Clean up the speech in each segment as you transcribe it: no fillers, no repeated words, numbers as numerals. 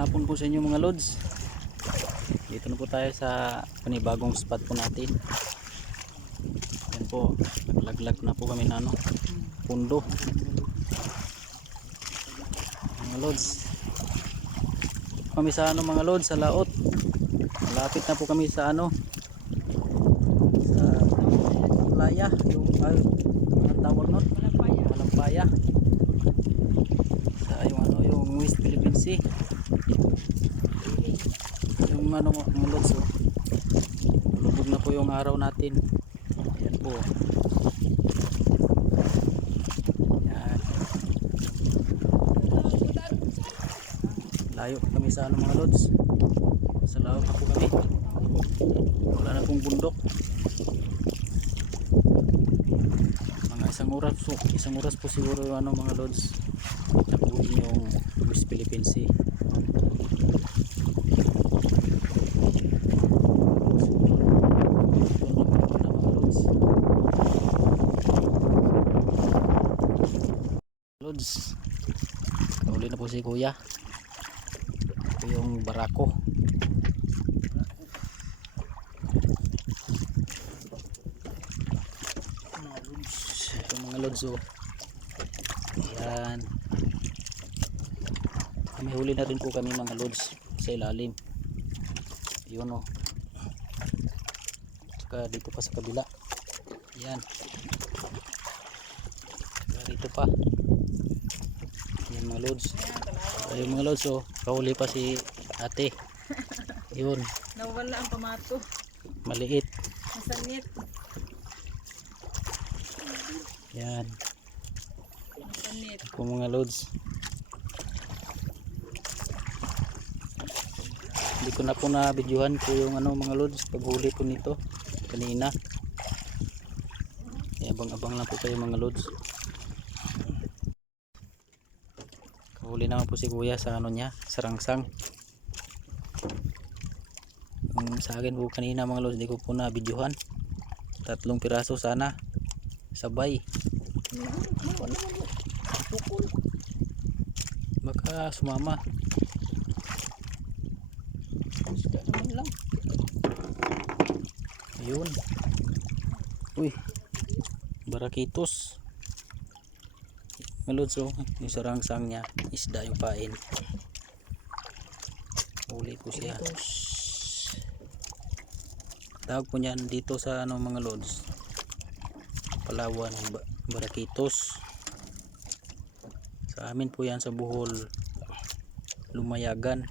Magandang hapon po sa inyo mga lods. Dito na po tayo sa panibagong spot po natin. Yan po, naglaglag na po kami na pundo. Mga lods, kami sa mga lods, sa laot. Malapit na po kami sa sa playa, yung tawag nun, Malampaya. Sa yung West Philippine Sea. Yung mga lods, lubog na po yung araw natin. Ayan po. Ayan. Layo kami sa mga lods. Sa laot na po kami. Wala na pong bundok. Mga isang oras po siguro yung mga lods. Tapuin yung West Philippine Sea. Lods, huli na po si kuya. Ito yung barako. Ito mga lods, oh. Ayan, may huli na rin po kami mga lods sa ilalim. Yun, oh. Saka dito pa sa kabila. Ayan, dito pa. Yan mga lods. Ayun mga lods, oh, kahuli pa si ate. Yun, nawala ang pamato. maliit. Masanit. Yan Masanit. po mga lods. Hindi ko na po na videohan po yung mga lods paghuli po nito kanina. Abang-abang lang po kayo mga lods. Huli naman po si kuya sa niya, sa rangsang. Sa akin po kanina mga lods, di ko po na videohan. 3 piraso sana sabay. Baka sumama. Ayun. Uy, barakitos. Mga lods, oh, yung sa rangsang niya, isda yung pain. Huli po siya. Tawag po niyan dito sa mga lods, Palawan, barakitos. Sa amin po yan sa Bohol, lumayagan.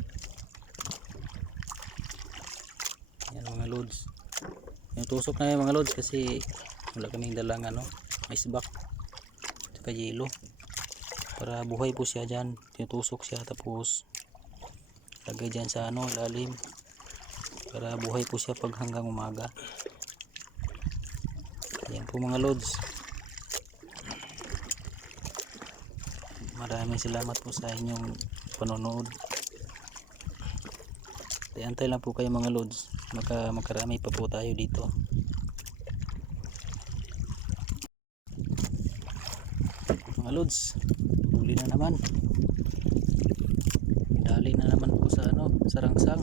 Yan mga lods. Yung tusok na yung mga lods kasi wala kaming dalang ice bucket saka yelo. Para buhay po siya dyan, tinutusok siya tapos lagay dyan sa ilalim para buhay po siya pag hanggang umaga. Ayan po mga lods, maraming salamat po sa inyong panonood. Antay lang po kayo mga lods, makarami pa po tayo dito. Mga lods, huli na naman. Dali na naman po sa sa rangsang.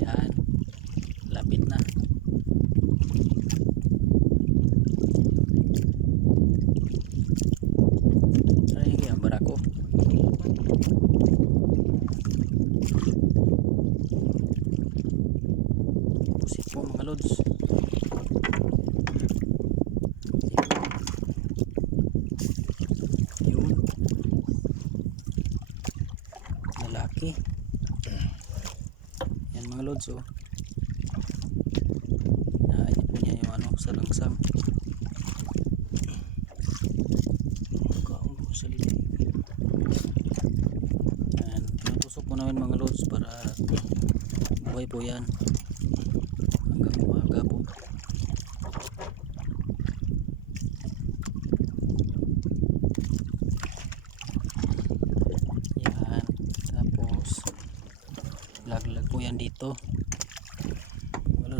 Yan, lapit na. Ay, yung barako. Pusit po mga lods. Yun, lalaki. Yan mga lods, oh. Ayun po niya yung sa langsang. Kaon po sa lilig. Yan, tinutusok po namin mga lods para buhay po yan hanggang umaga po. Yan, tapos laglag po yan dito.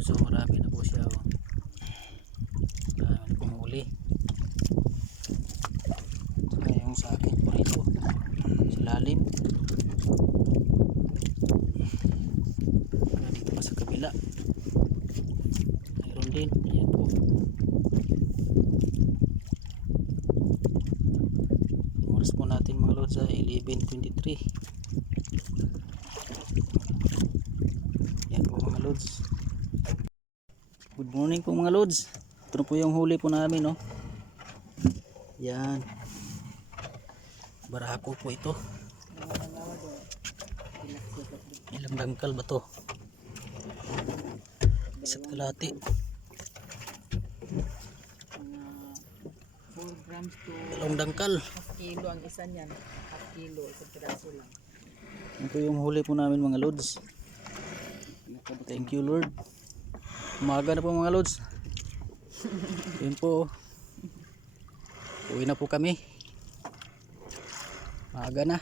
So marami na po siya, oh. Marami na pong huli. 2023. Yan po mga lods. Good morning po mga lods. Ito na po yung huli po namin, no. Yan. Barako po ito. Ilang dangkal ba to? Isa't kalahati. 4 grams to Dalawang dangkal. half kilo ang isa niyan. Half kilo, isang piraso lang. Ito yung huli po namin mga lods. Thank you Lord. Umaga na po mga lods. Yun po. Uwi na po kami. Maaga na.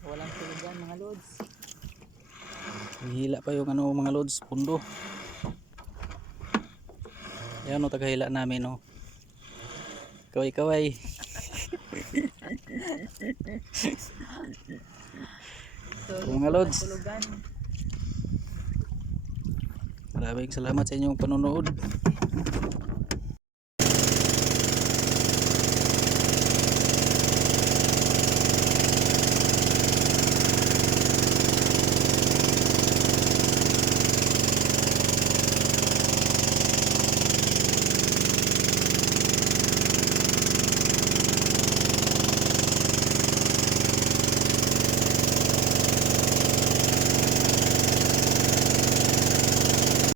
Walang tulugan mga lods. Hihila pa yung ano mga lods, pundo. Ayan o, tagahila namin o. Kaway-kaway. Mga lods. Tulugan. Maraming salamat sa inyong panonood.